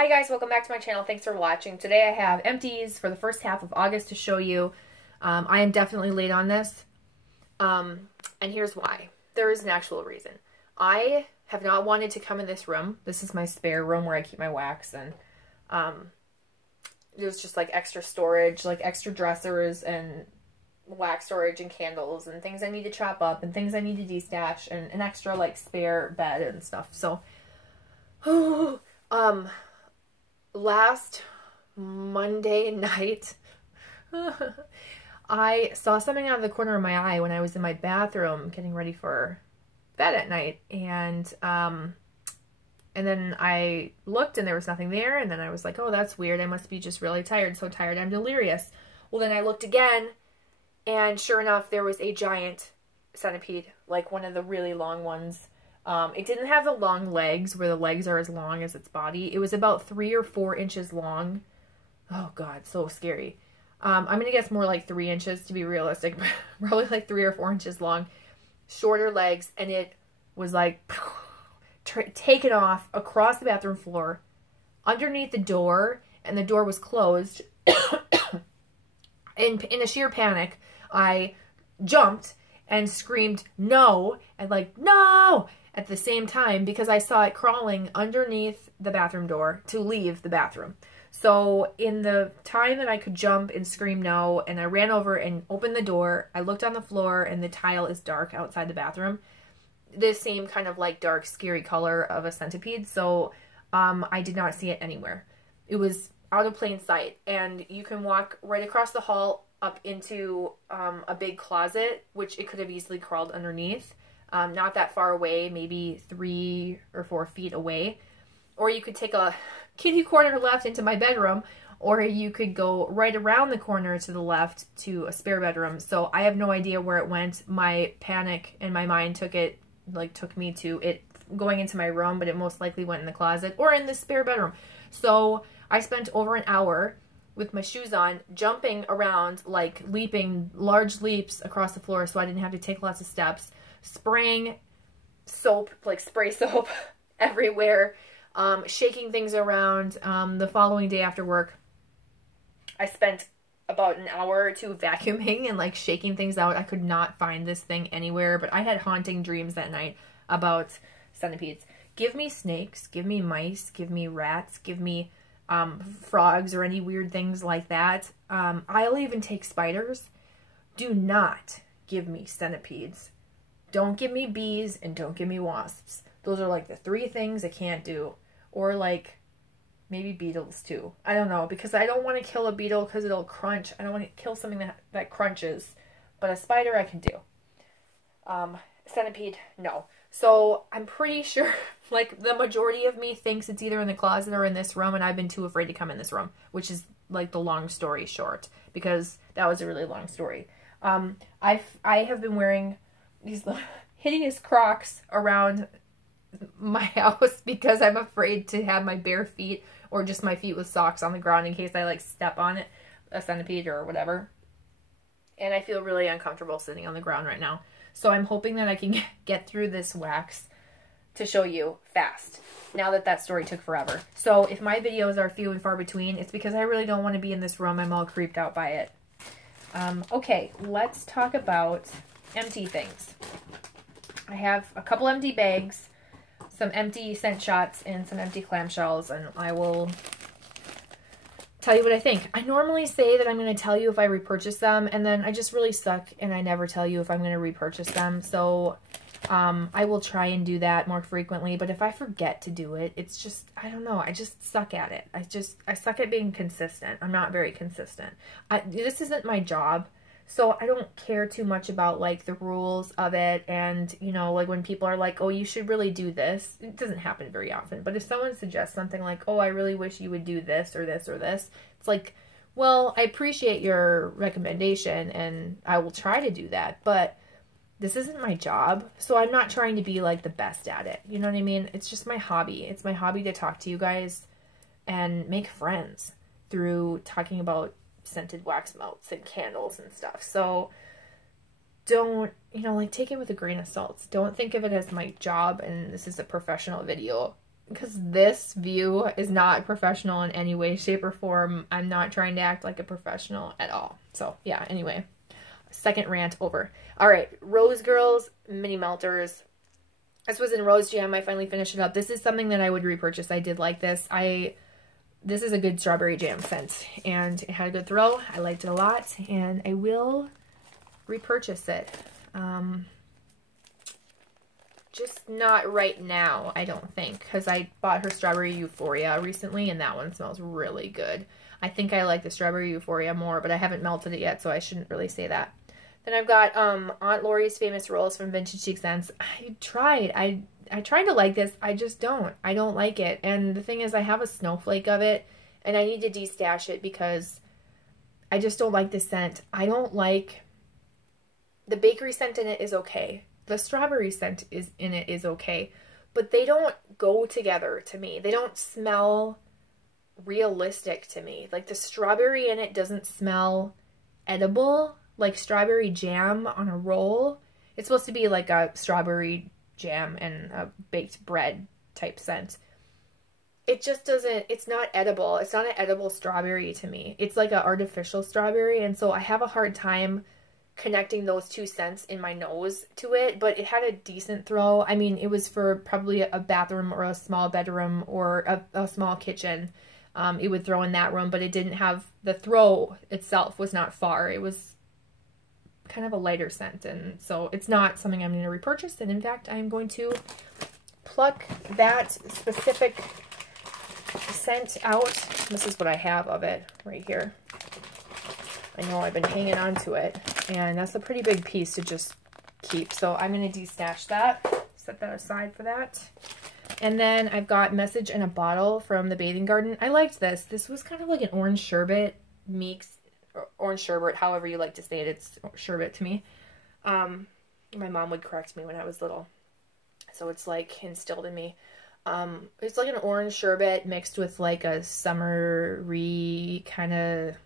Hi guys, welcome back to my channel. Thanks for watching. Today I have Empties for the first half of August to show you. I am definitely late on this. And here's why. There is an actual reason. I have not wanted to come in this room. This is my spare room where I keep my wax, and there's just like extra storage, like extra dressers and wax storage and candles and things I need to chop up and things I need to destash and an extra like spare bed and stuff. So last Monday night, I saw something out of the corner of my eye when I was in my bathroom getting ready for bed at night, and then I looked and there was nothing there, and then I was like, oh, that's weird. I must be just really tired. So tired I'm delirious. Well, then I looked again, and sure enough, there was a giant centipede, like one of the really long ones. It didn't have the long legs where the legs are as long as its body. It was about 3 or 4 inches long. Oh God, so scary. I'm going to guess more like 3 inches to be realistic, but probably like 3 or 4 inches long, shorter legs. And it was like taken off across the bathroom floor underneath the door, and the door was closed. In a sheer panic, I jumped and screamed, no, and like, no, at the same time, because I saw it crawling underneath the bathroom door to leave the bathroom. So in the time that I could jump and scream no, and I ran over and opened the door, I looked on the floor and the tile is dark outside the bathroom. The same kind of like dark, scary color of a centipede. So I did not see it anywhere. It was out of plain sight, and you can walk right across the hall up into a big closet, which it could have easily crawled underneath. Not that far away, maybe 3 or 4 feet away. Or you could take a kitty corner left into my bedroom, or you could go right around the corner to the left to a spare bedroom. So I have no idea where it went. My panic in my mind took me to it going into my room, but it most likely went in the closet or in the spare bedroom. So I spent over an hour with my shoes on, jumping around, like leaping large leaps across the floor so I didn't have to take lots of steps, spraying soap, like spray soap everywhere, shaking things around. The following day after work, I spent about an hour or two vacuuming and like shaking things out. I could not find this thing anywhere, but I had haunting dreams that night about centipedes. Give me snakes, give me mice, give me rats, give me frogs or any weird things like that. I'll even take spiders. Do not give me centipedes. Don't give me bees, and don't give me wasps. Those are like the 3 things I can't do. Or like maybe beetles too. I don't know, because I don't want to kill a beetle because it'll crunch. I don't want to kill something that crunches. But a spider I can do. Centipede, no. So I'm pretty sure like the majority of me thinks it's either in the closet or in this room, and I've been too afraid to come in this room, which is like the long story short, because that was a really long story. I have been wearing these hideous Crocs around my house because I'm afraid to have my bare feet or just my feet with socks on the ground in case I like step on it, a centipede or whatever. And I feel really uncomfortable sitting on the ground right now. So I'm hoping that I can get through this wax to show you fast, now that that story took forever. So if my videos are few and far between, it's because I really don't want to be in this room. I'm all creeped out by it. Okay, let's talk about empty things. I have a couple empty bags, some empty scent shots, and some empty clamshells, and I will tell you what I think. I normally say that I'm going to tell you if I repurchase them, and then I just really suck and I never tell you if I'm going to repurchase them. So I will try and do that more frequently, but if I forget to do it, it's just, I don't know, I just suck at it. I suck at being consistent. I'm not very consistent. This isn't my job, so I don't care too much about like the rules of it. And you know, like when people are like, oh, you should really do this, it doesn't happen very often, but if someone suggests something like, oh, I really wish you would do this or this or this, it's like, well, I appreciate your recommendation and I will try to do that, but this isn't my job, so I'm not trying to be like the best at it. You know what I mean? It's just my hobby. It's my hobby to talk to you guys and make friends through talking about scented wax melts and candles and stuff. So don't, you know, like take it with a grain of salt. Don't think of it as my job and this is a professional video. because this view is not professional in any way, shape, or form. I'm not trying to act like a professional at all. So yeah, anyway, second rant over. All right, Rose Girls mini melters. This was in Rose Jam. I finally finished it up. This is something that I would repurchase. I did like this. This is a good strawberry jam scent, and it had a good throw. I liked it a lot, and I will repurchase it. Just not right now, I don't think, because I bought her Strawberry Euphoria recently, and that one smells really good. I think I like the Strawberry Euphoria more, but I haven't melted it yet, so I shouldn't really say that. Then I've got Aunt Lori's Famous Rolls from Vintage Chic Scents. I tried to like this. I just don't. I don't like it. And the thing is, I have a snowflake of it, and I need to destash it because I just don't like the scent. I don't like... The bakery scent in it is okay. The strawberry scent in it is okay. But they don't go together to me. They don't smell realistic to me. Like, the strawberry in it doesn't smell edible. Like strawberry jam on a roll. It's supposed to be like a strawberry jam and a baked bread type scent. It just doesn't, it's not edible. It's not an edible strawberry to me. It's like an artificial strawberry, and so I have a hard time connecting those two scents in my nose to it, but it had a decent throw. I mean, it was for probably a bathroom or a small bedroom or a small kitchen. It would throw in that room, but it didn't have, the throw itself was not far. It was kind of a lighter scent, and so it's not something I'm going to repurchase, and in fact I'm going to pluck that specific scent out. This is what I have of it right here. I know I've been hanging on to it, and that's a pretty big piece to just keep, so I'm going to destash that, set that aside for that. And then I've got Message in a Bottle from the Bathing Garden. I liked this. This was kind of like an orange sherbet mix. Orange sherbet, however you like to say it. It's sherbet to me. My mom would correct me when I was little, so it's like instilled in me. It's like an orange sherbet mixed with like a summery kind of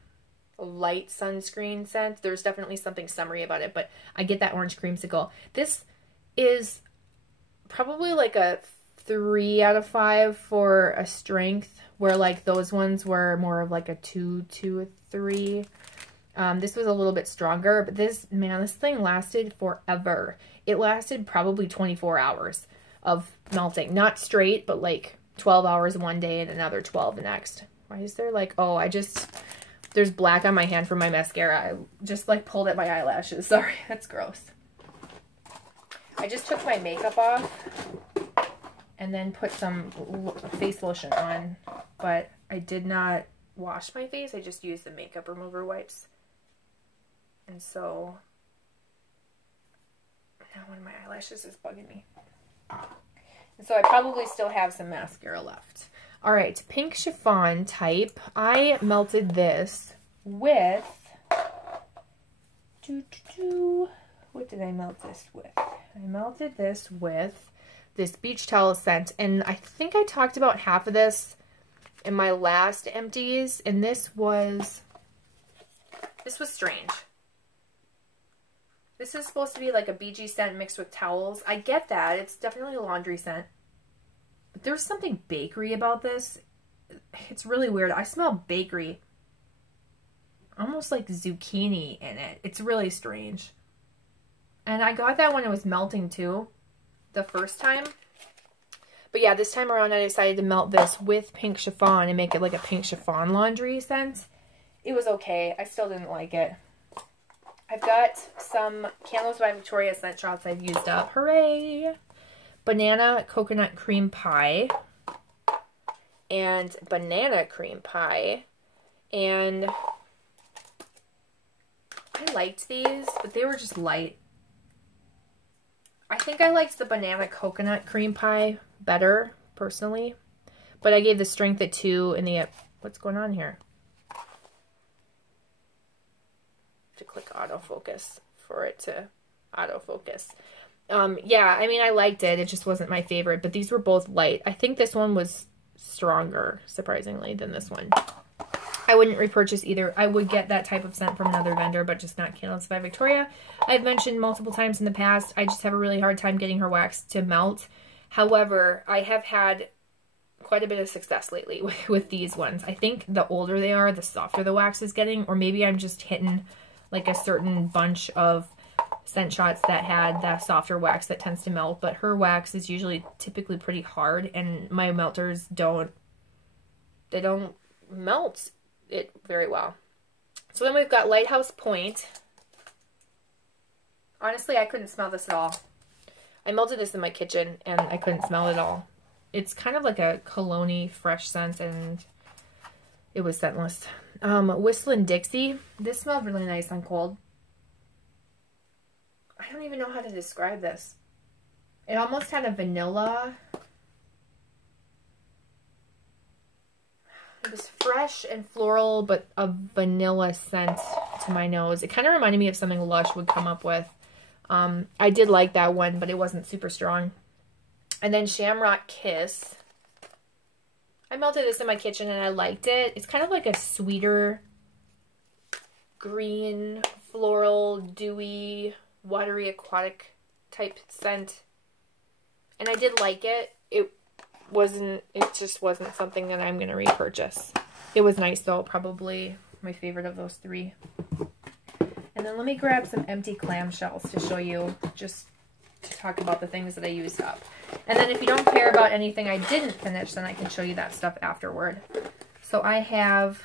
light sunscreen scent. There's definitely something summery about it, but I get that orange creamsicle. This is probably like a 3 out of 5 for a strength, where like those ones were more of like a 2 to 3. This was a little bit stronger, but this thing lasted forever. It lasted probably 24 hours of melting. Not straight, but like 12 hours one day and another 12 the next. Why is there like, oh, there's black on my hand from my mascara. I just like pulled at my eyelashes. Sorry, that's gross. I just took my makeup off and then put some face lotion on, but I did not wash my face. I just used the makeup remover wipes. And so now one of my eyelashes is bugging me. And so I probably still have some mascara left. All right, pink chiffon type. I melted this with, what did I melt this with? I melted this with this beach towel scent, and I think I talked about half of this in my last empties, and this was strange. This is supposed to be like a beachy scent mixed with towels. I get that. It's definitely a laundry scent. But there's something bakery about this. It's really weird. I smell bakery. Almost like zucchini in it. It's really strange. And I got that when it was melting too, the first time. But yeah, this time around I decided to melt this with pink chiffon and make it like a pink chiffon laundry scent. It was okay. I still didn't like it. I've got some Candles by Victoria scent shots I've used up. Hooray! Banana coconut cream pie and banana cream pie. And I liked these, but they were just light. I think I liked the banana coconut cream pie better, personally. But I gave the strength a 2 in the... What's going on here? To click autofocus for it to autofocus. Yeah, I mean, I liked it. It just wasn't my favorite, but these were both light. I think this one was stronger, surprisingly, than this one. I wouldn't repurchase either. I would get that type of scent from another vendor, but just not Candles by Victoria. I've mentioned multiple times in the past, I just have a really hard time getting her wax to melt. However, I have had quite a bit of success lately with these ones. I think the older they are, the softer the wax is getting, or maybe I'm just hitting like a certain bunch of scent shots that had that softer wax that tends to melt, but her wax is usually typically pretty hard, and my melters don't melt it very well. So then we've got Lighthouse Point. Honestly, I couldn't smell this at all. I melted this in my kitchen and I couldn't smell it at all. It's kind of like a cologne-y fresh scent, and it was scentless. Whistling Dixie. This smelled really nice on cold. I don't even know how to describe this. It almost had a vanilla. It was fresh and floral, but a vanilla scent to my nose. It kind of reminded me of something Lush would come up with. I did like that one, but it wasn't super strong. And then Shamrock Kiss. I melted this in my kitchen and I liked it. It's kind of like a sweeter green, floral, dewy, watery, aquatic type scent. And I did like it. It just wasn't something that I'm going to repurchase. It was nice though, probably my favorite of those three. And then let me grab some empty clamshells to show you, just to talk about the things that I used up. And then if you don't care about anything I didn't finish, then I can show you that stuff afterward. So I have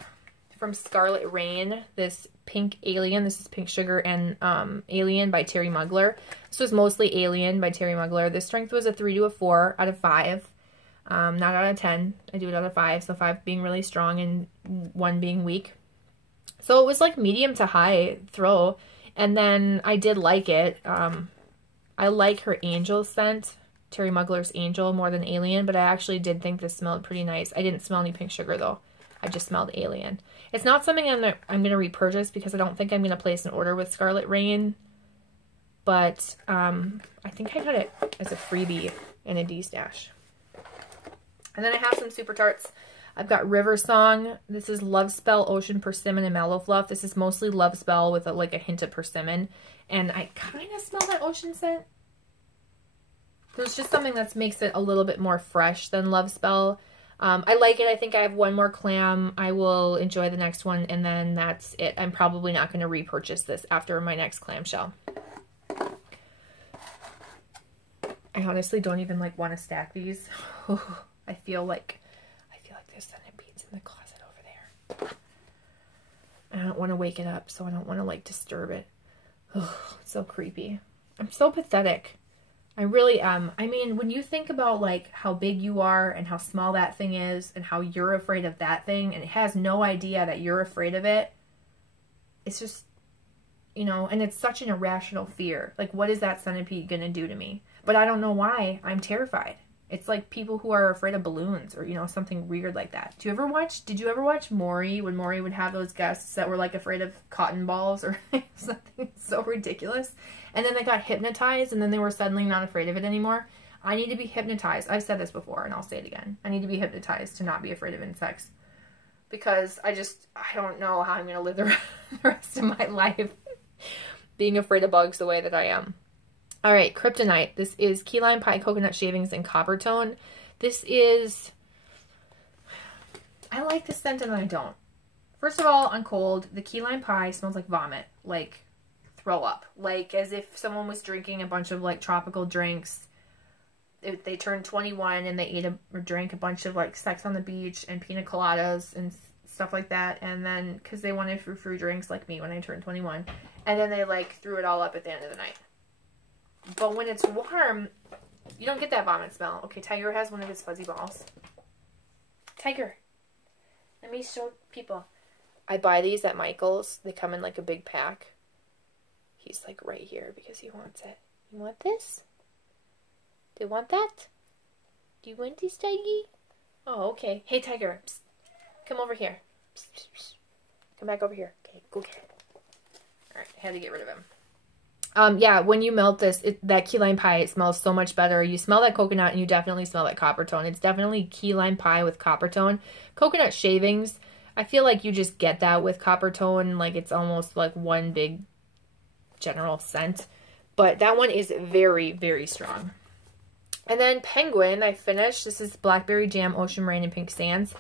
from Scarlet Rain this Pink Alien. This is Pink Sugar and Alien by Terry Mugler. This was mostly Alien by Terry Mugler. The strength was a 3 to a 4 out of 5. Not out of 10. I do it out of 5. So 5 being really strong and 1 being weak. So it was like medium to high throw. And then I did like it. I like her Angel scent, Terry Mugler's Angel, more than Alien, but I actually did think this smelled pretty nice. I didn't smell any Pink Sugar though. I just smelled Alien. It's not something I'm going to repurchase because I don't think I'm going to place an order with Scarlet Rain. But I think I got it as a freebie in a D-stash. And then I have some Super Tarts. I've got River Song. This is Love Spell, Ocean Persimmon, and Mellow Fluff. This is mostly Love Spell with like a hint of persimmon. And I kind of smell that ocean scent. There's just something that makes it a little bit more fresh than Love Spell. I like it. I think I have one more clam. I will enjoy the next one, and then that's it. I'm probably not going to repurchase this after my next clamshell. I honestly don't even like want to stack these. I feel like there's centipedes in the closet over there. I don't want to wake it up, so I don't want to like disturb it. It's so creepy. I'm so pathetic. I really am. I mean, when you think about like how big you are and how small that thing is and how you're afraid of that thing and it has no idea that you're afraid of it, it's just, you know, and it's such an irrational fear. Like, what is that centipede going to do to me? But I don't know why I'm terrified. It's like people who are afraid of balloons or, you know, something weird like that. Did you ever watch Maury, when Maury would have those guests that were like afraid of cotton balls or something so ridiculous? And then they got hypnotized and then they were suddenly not afraid of it anymore. I need to be hypnotized. I've said this before and I'll say it again. I need to be hypnotized to not be afraid of insects. Because I don't know how I'm going to live the rest of my life being afraid of bugs the way that I am. All right, Kryptonite. This is Key Lime Pie, Coconut Shavings, and Copper Tone. This is... I like this scent and I don't. First of all, on cold, the Key Lime Pie smells like vomit. Like throw up. Like as if someone was drinking a bunch of like tropical drinks. They turned 21 and they ate or drank a bunch of like Sex on the Beach and pina coladas and stuff like that. And then, because they wanted frou-frou drinks like me when I turned 21. And then they like threw it all up at the end of the night. But when it's warm, you don't get that vomit smell. Okay, Tiger has one of his fuzzy balls. Tiger, let me show people. I buy these at Michael's. They come in like a big pack. He's like right here because he wants it. You want this? Do you want that? Do you want this, Tiggy? Oh, okay. Hey, Tiger. Psst. Come over here. Psst, psst, psst. Come back over here. Okay, go get it. Alright, I had to get rid of him. Yeah, when you melt this, that key lime pie, it smells so much better. You smell that coconut and you definitely smell that copper tone. It's definitely key lime pie with copper tone. Coconut shavings, I feel like you just get that with copper tone. Like it's almost like one big general scent. But that one is very, very strong. And then Penguin, I finished. This is Blackberry Jam, Ocean Rain, and Pink Sands.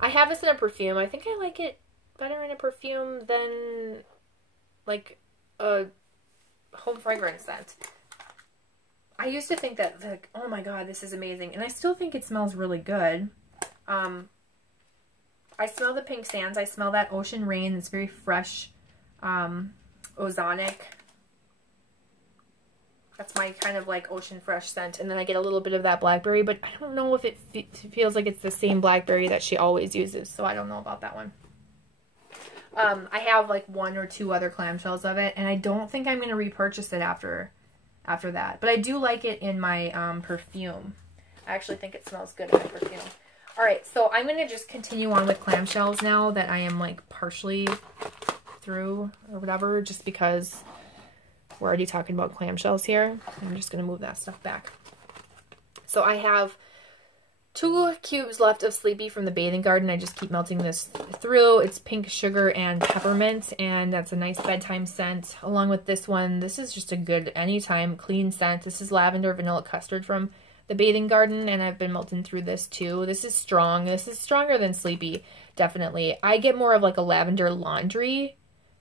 I have this in a perfume. I think I like it better in a perfume than like a home fragrance scent. I used to think that, like, oh my god, this is amazing. And I still think it smells really good. I smell the Pink Sands. I smell that Ocean Rain. It's very fresh, ozonic. That's my kind of like ocean fresh scent. And then I get a little bit of that blackberry, but I don't know if it feels like it's the same blackberry that she always uses. So I don't know about that one. I have like 1 or 2 other clamshells of it, and I don't think I'm going to repurchase it after that. But I do like it in my perfume. I actually think it smells good in my perfume. Alright, so I'm going to just continue on with clamshells now that I am like partially through or whatever, just because we're already talking about clamshells here. I'm just going to move that stuff back. So I have 2 cubes left of Sleepy from the Bathing Garden. I just keep melting this through. It's pink sugar and peppermint, and that's a nice bedtime scent. Along with this one, this is just a good anytime clean scent. This is lavender vanilla custard from the Bathing Garden, and I've been melting through this too. This is strong. This is stronger than Sleepy, definitely. I get more of like a lavender laundry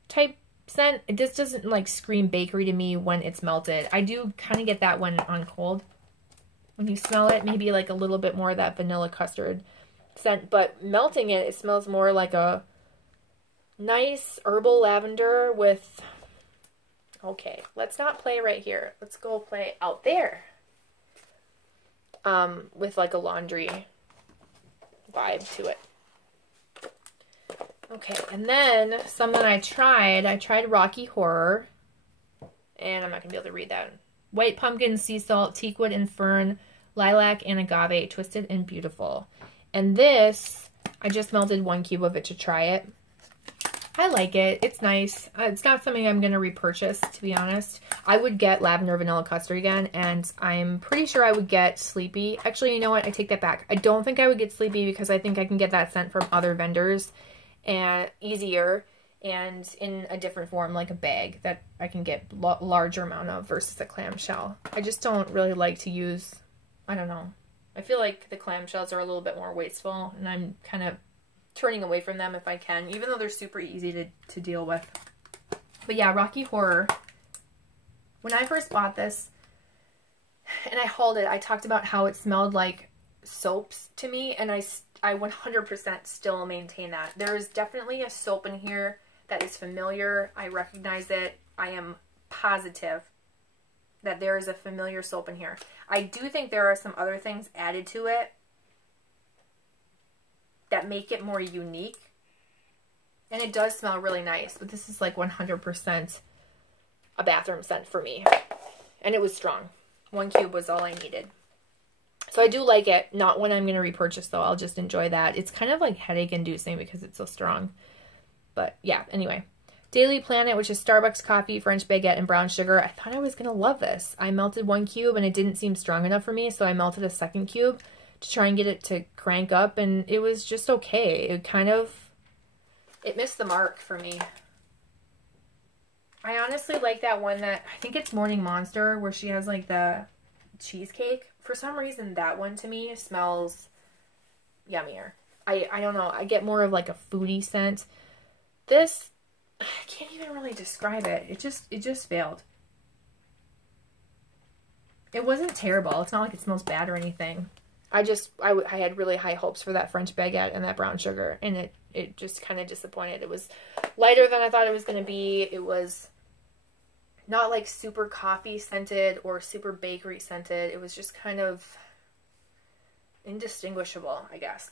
type scent. It just doesn't like scream bakery to me when it's melted. I do kind of get that when on cold. When you smell it, maybe like a little bit more of that vanilla custard scent, but melting it, it smells more like a nice herbal lavender with, okay, let's not play right here. Let's go play out there. With like a laundry vibe to it. Okay, and then something I tried Rocky Horror, and I'm not going to be able to read that. White pumpkin, sea salt, teakwood and fern, lilac and agave, twisted and beautiful. And this, I just melted 1 cube of it to try it. I like it. It's nice. It's not something I'm going to repurchase, to be honest. I would get lavender vanilla custard again, and I'm pretty sure I would get Sleepy. Actually, you know what? I take that back. I don't think I would get Sleepy because I think I can get that scent from other vendors and easier and in a different form, like a bag that I can get larger amount of versus a clamshell. I just don't really like to use, I don't know. I feel like the clamshells are a little bit more wasteful, and I'm kind of turning away from them if I can, even though they're super easy to deal with. But yeah, Rocky Horror. When I first bought this and I hauled it, I talked about how it smelled like soaps to me, and I 100% still maintain that. There is definitely a soap in here that is familiar. I recognize it. I am positive that there is a familiar soap in here. I do think there are some other things added to it that make it more unique. And it does smell really nice, but this is like 100% a bathroom scent for me. And it was strong. 1 cube was all I needed. So I do like it. Not when I'm going to repurchase, though. I'll just enjoy that. It's kind of like headache inducing because it's so strong. But yeah, anyway. Daily Planet, which is Starbucks coffee, French baguette, and brown sugar. I thought I was going to love this. I melted 1 cube and it didn't seem strong enough for me, so I melted a 2nd cube to try and get it to crank up, and it was just okay. It missed the mark for me. I honestly like that one that, I think it's Morning Monster, where she has like the cheesecake. For some reason, that one to me smells yummier. I don't know. I get more of like a foodie scent. This, I can't even really describe it. It just failed. It wasn't terrible. It's not like it smells bad or anything. I had really high hopes for that French baguette and that brown sugar, and it just kind of disappointed. It was lighter than I thought it was going to be. It was not like super coffee scented or super bakery scented. It was just kind of indistinguishable, I guess.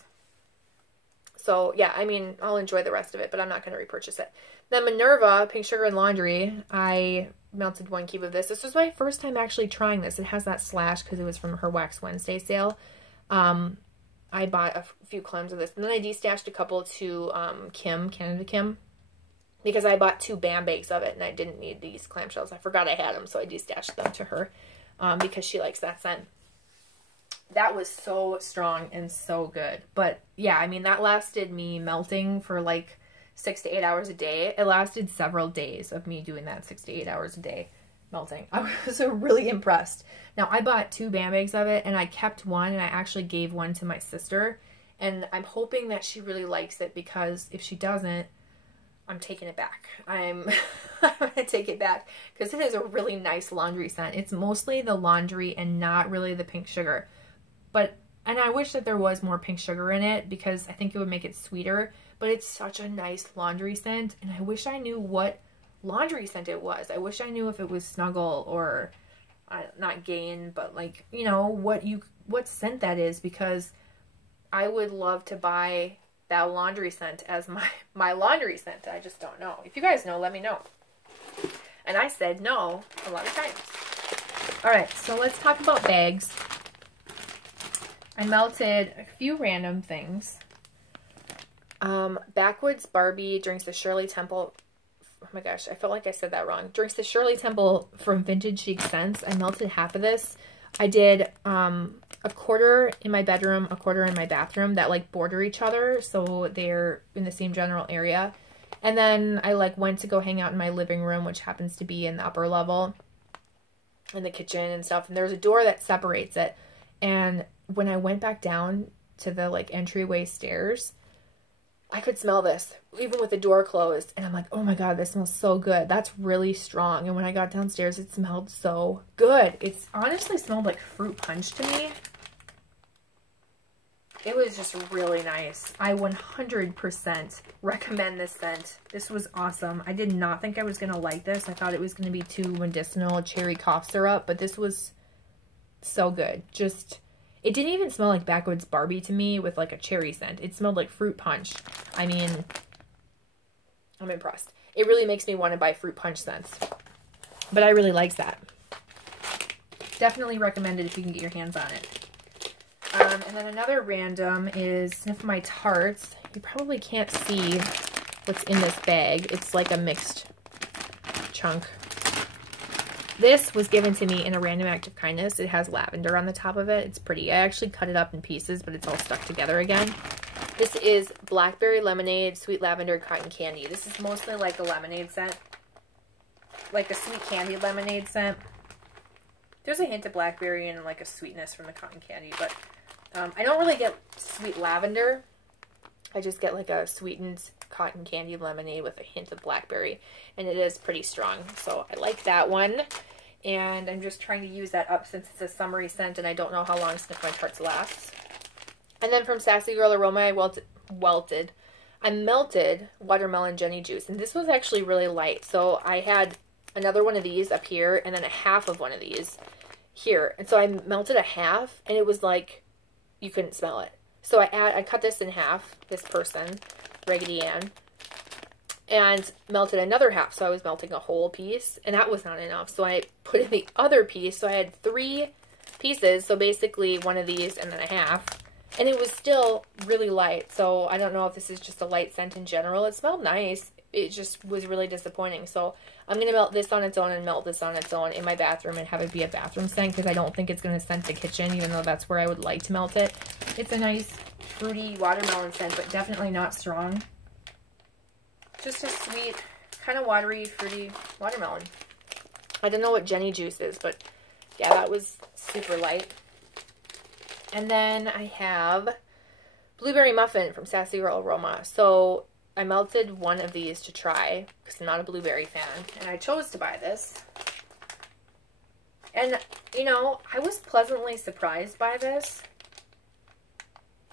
So yeah, I mean, I'll enjoy the rest of it, but I'm not going to repurchase it. Then Minerva, Pink Sugar and Laundry. I melted 1 cube of this. This was my first time actually trying this. It has that slash because it was from her Wax Wednesday sale. I bought a few clams of this, and then I destashed a couple to Canada Kim, because I bought 2 BAM bags of it, and I didn't need these clamshells. I forgot I had them, so I destashed them to her because she likes that scent. That was so strong and so good. But yeah, I mean, that lasted me melting for like 6 to 8 hours a day. It lasted several days of me doing that 6 to 8 hours a day melting. I was really impressed. Now, I bought 2 BAM bags of it, and I kept one, and I actually gave one to my sister. And I'm hoping that she really likes it, because if she doesn't, I'm taking it back. I'm going to take it back, because it is a really nice laundry scent. It's mostly the laundry and not really the pink sugar. And I wish that there was more pink sugar in it, because I think it would make it sweeter. But it's such a nice laundry scent, and I wish I knew what laundry scent it was. I wish I knew if it was Snuggle or not Gain, but like, you know, what scent that is, because I would love to buy that laundry scent as my laundry scent. I just don't know. If you guys know, let me know. And I said no a lot of times. All right, so let's talk about bags. I melted a few random things. Backwoods Barbie drinks the Shirley Temple. Oh my gosh, I felt like I said that wrong. Drinks the Shirley Temple from Vintage Chic Scents. I melted half of this. I did a quarter in my bedroom, a quarter in my bathroom that like border each other, so they're in the same general area. And then I like went to go hang out in my living room, which happens to be in the upper level, in the kitchen and stuff. And there's a door that separates it. And when I went back down to the like entryway stairs, I could smell this, even with the door closed. And I'm like, oh my God, this smells so good. That's really strong. And when I got downstairs, it smelled so good. It's honestly smelled like fruit punch to me. It was just really nice. I 100% recommend this scent. This was awesome. I did not think I was going to like this. I thought it was going to be too medicinal, cherry cough syrup, but this was so good. Just... it didn't even smell like Backwoods Barbie to me with like a cherry scent. It smelled like fruit punch. I mean, I'm impressed. It really makes me want to buy fruit punch scents. But I really like that. Definitely recommend it if you can get your hands on it. And then another random is Sniff My Tarts. You probably can't see what's in this bag. It's like a mixed chunk. This was given to me in a random act of kindness. It has lavender on the top of it. It's pretty. I actually cut it up in pieces, but it's all stuck together again. This is Blackberry Lemonade, Sweet Lavender, Cotton Candy. This is mostly like a lemonade scent. Like a sweet candy lemonade scent. There's a hint of blackberry and like a sweetness from the cotton candy, but I don't really get sweet lavender. I just get like a sweetened cotton candy lemonade with a hint of blackberry, and it is pretty strong, so I like that one. And I'm just trying to use that up since it's a summery scent, and I don't know how long Sniff My Tarts lasts. And then from Sassy Girl Aroma, I melted watermelon Jenny juice, and this was actually really light. So I had another one of these up here, and then a half of one of these here, and so I melted a half, and it was like you couldn't smell it. So I cut this in half, this person, Raggedy Ann, and melted another half. So I was melting a whole piece, and that was not enough. So I put in the other piece. So I had 3 pieces. So basically one of these and then a half. And it was still really light. So I don't know if this is just a light scent in general. It smelled nice. It just was really disappointing. So I'm going to melt this on its own and melt this on its own in my bathroom and have it be a bathroom scent, because I don't think it's going to scent the kitchen, even though that's where I would like to melt it. It's a nice fruity watermelon scent, but definitely not strong. Just a sweet, kind of watery, fruity watermelon. I don't know what Jenny juice is, but yeah, that was super light. And then I have Blueberry Muffin from Sassy Girl Aroma. So I melted one of these to try, because I'm not a blueberry fan, and I chose to buy this. And, you know, I was pleasantly surprised by this.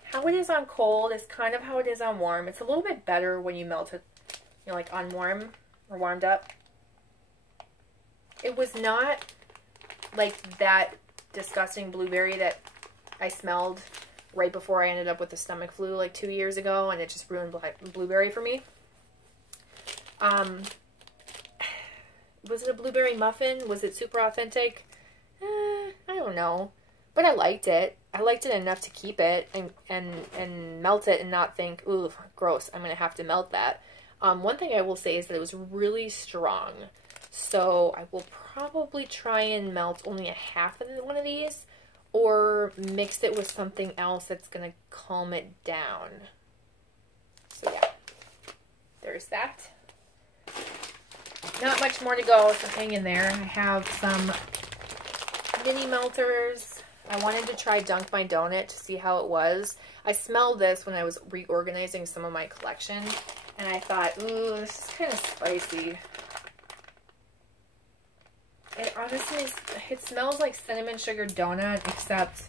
How it is on cold is kind of how it is on warm. It's a little bit better when you melt it, you know, like on warm or warmed up. It was not like that disgusting blueberry that I smelled right before I ended up with the stomach flu like 2 years ago, and it just ruined blueberry for me. Was it a blueberry muffin? Was it super authentic? I don't know. But I liked it. I liked it enough to keep it and melt it and not think, ooh, gross, I'm going to have to melt that. One thing I will say is that it was really strong. So I will probably try and melt only a half of one of these, or mix it with something else that's going to calm it down. So yeah, there's that. not much more to go, so hang in there. I have some mini melters. I wanted to try Dunk My Donut to see how it was. I smelled this when I was reorganizing some of my collection, and I thought, ooh, this is kind of spicy. It honestly, it smells like cinnamon sugar donut, except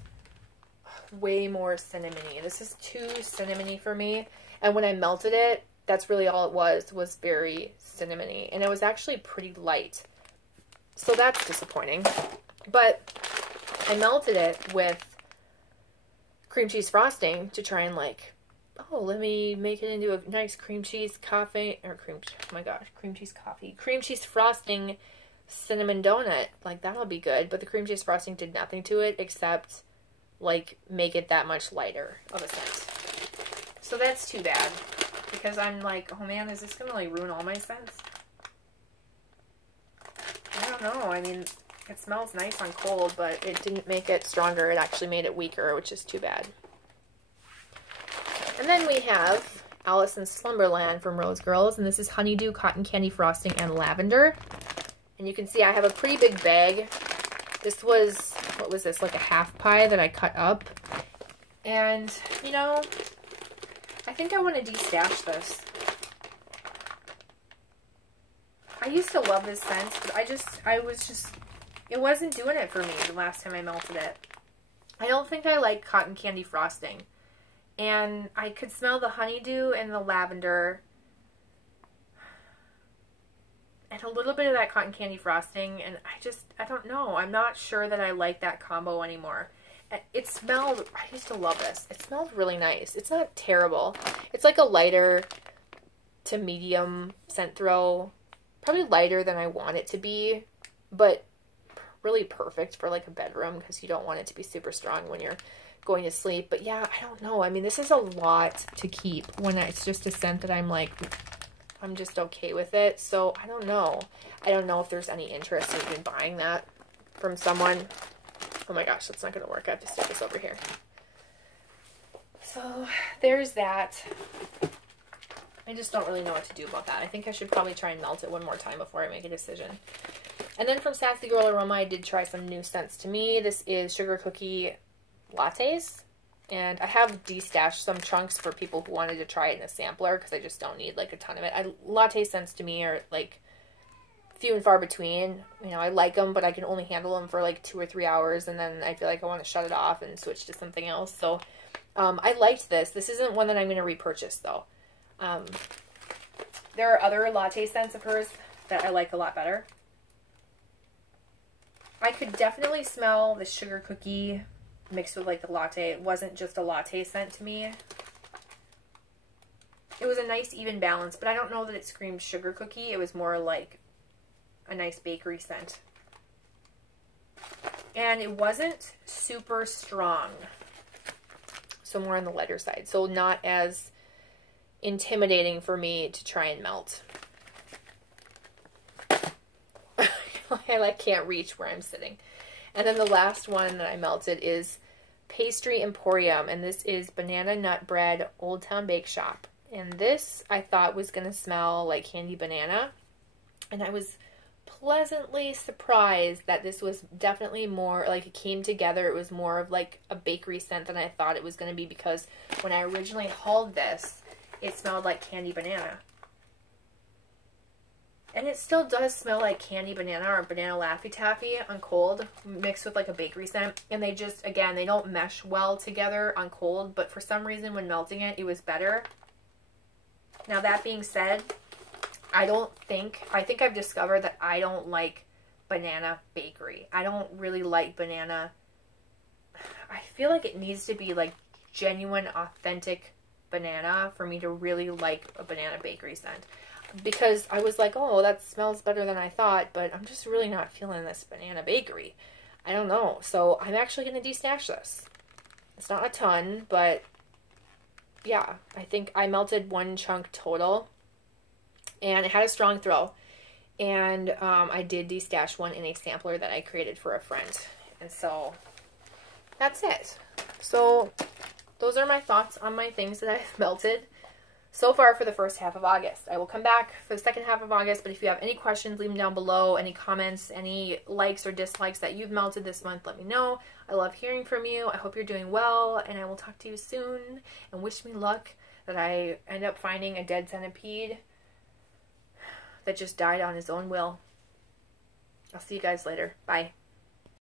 way more cinnamony. This is too cinnamony for me, and when I melted it, that's really all it was very cinnamony, and it was actually pretty light. So that's disappointing. But I melted it with cream cheese frosting to try and like, oh, let me make it into a nice cream cheese coffee, or oh my gosh, cream cheese coffee, cream cheese frosting cinnamon donut. Like, that'll be good. But the cream cheese frosting did nothing to it except like make it that much lighter of a scent. So that's too bad, because I'm like, oh man, is this gonna like ruin all my scents? I don't know. I mean, it smells nice on cold, but it didn't make it stronger. It actually made it weaker, which is too bad. And then we have Alice in Slumberland from Rose Girls, and this is honeydew, cotton candy frosting, and lavender. And you can see I have a pretty big bag. This was, what was this, like a half pie that I cut up. And, you know, I think I want to de-stash this. I used to love this scent, but it wasn't doing it for me the last time I melted it. I don't think I like cotton candy frosting. And I could smell the honeydew and the lavender and a little bit of that cotton candy frosting, and I don't know. I'm not sure that I like that combo anymore. It smelled, I used to love this. It smelled really nice. It's not terrible. It's like a lighter to medium scent throw. Probably lighter than I want it to be, but really perfect for like a bedroom, because you don't want it to be super strong when you're going to sleep. But yeah, I don't know. I mean, this is a lot to keep when it's just a scent that I'm like, I'm just okay with it. So I don't know. I don't know if there's any interest in buying that from someone. Oh my gosh, that's not going to work. I have to stick this over here. So there's that. I just don't really know what to do about that. I think I should probably try and melt it one more time before I make a decision. And then from Sassy Girl Aroma, I did try some new scents to me. This is Sugar Cookie Lattes. And I have de-stashed some chunks for people who wanted to try it in a sampler, because I just don't need like a ton of it. Latte scents to me are like few and far between. You know, I like them, but I can only handle them for like 2 or 3 hours, and then I feel like I want to shut it off and switch to something else. So I liked this. This isn't one that I'm going to repurchase though. There are other latte scents of hers that I like a lot better. I could definitely smell the sugar cookie mixed with like the latte. It wasn't just a latte scent to me. It was a nice even balance, but I don't know that it screamed sugar cookie. It was more like a nice bakery scent. And it wasn't super strong. So more on the lighter side. So not as intimidating for me to try and melt. I like can't reach where I'm sitting. And then the last one that I melted is Pastry Emporium, and this is Banana Nut Bread Old Town Bake Shop. And this I thought was going to smell like candy banana, and I was pleasantly surprised that this was definitely more like it came together. It was more of like a bakery scent than I thought it was going to be, because when I originally hauled this, it smelled like candy banana. And it still does smell like candy banana or banana Laffy Taffy on cold, mixed with like a bakery scent. And they just, again, they don't mesh well together on cold, but for some reason when melting it, it was better. Now that being said, I think I've discovered that I don't like banana bakery. I don't really like banana. I feel like it needs to be like genuine, authentic banana for me to really like a banana bakery scent. Because I was like, oh, that smells better than I thought, but I'm just really not feeling this banana bakery. I don't know. So I'm actually going to de-stash this. It's not a ton, but yeah, I think I melted 1 chunk total, and it had a strong throw. And I did de-stash one in a sampler that I created for a friend. And so that's it. So those are my thoughts on my things that I've melted. so far for the first half of August. I will come back for the second half of August, but if you have any questions, leave them down below. Any comments, any likes or dislikes that you've melted this month, let me know. I love hearing from you. I hope you're doing well, and I will talk to you soon. And wish me luck that I end up finding a dead centipede that just died on his own will. I'll see you guys later. Bye.